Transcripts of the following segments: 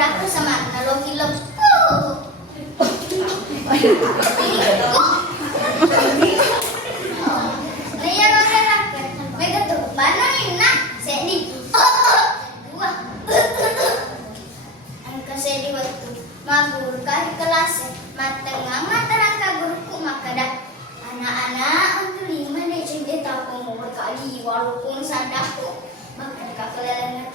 aku sama nalog-ilog. Maguru kari kelas matengah mataran kagurku makadak anak-anak untuk lima deh cendek tapung berkali walaupun sadaku maka kakelelan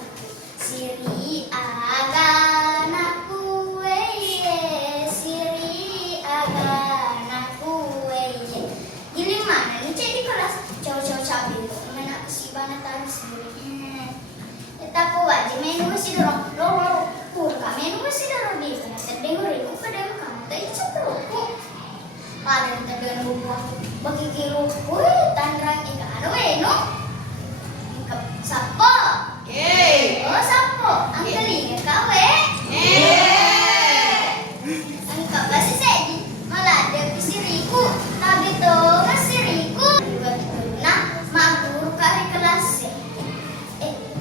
siri aganaku weye siri aganaku weye ini mana nih jadi kelas jauh-jauh cabai itu mana kesibana taruh sendiri tapi wajib menu masih dorong purka menu masih dorong di sana dengerin pada kamu tadi cepet pada terdengar buah bagi kilo kue tandrang ikan weno ingkap sapo oh sapo angkeli kawe ingkap basi sedi malah ada pisiriku tapi tuh kasiriku riwat tuna maguru kari kelas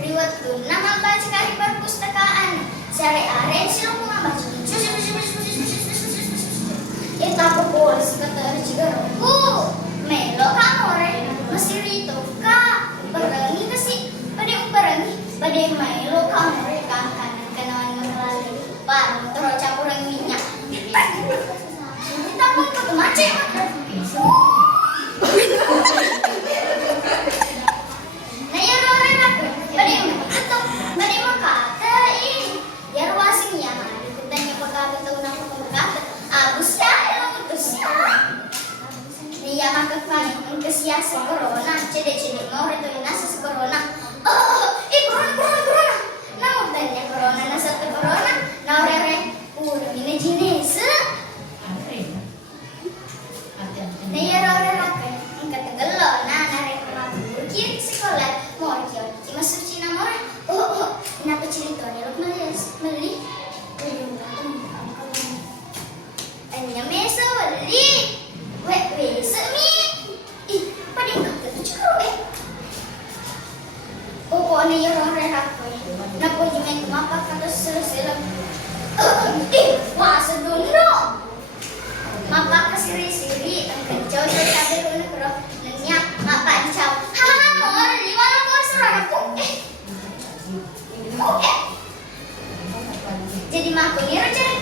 riwat tuna membaca kari perpustakaan sehari aren silong membaca aku polis kata juga melo kamore masih rito ka perangi kasih pada melo kamore kan kenawan mengalami parang terus campuran minyak kita pun ketemu macet nah ya rore aku pada makata ini ya ruasingnya ditanya pakata tahu nama pakata abus ya Nia makafani kesiasa corona cedek mau itu nasa corona corona nah tanya corona nasa corona nah rere udah ini jenis Nia rere rakai angkat tegelo nah nare mabur kiri sekolah mau kio masuk Cina mau kenapa cerita nih lo meli Anya meso beli weh semi pada enggak tuh pokoknya ya orang rehat nak pujimen apa kata selesai wah sedundo mapa kesiri-siri kencau cabe lu kero nanya mapa dicau hahaha mau liwala kau serangku jadi maku ni rencana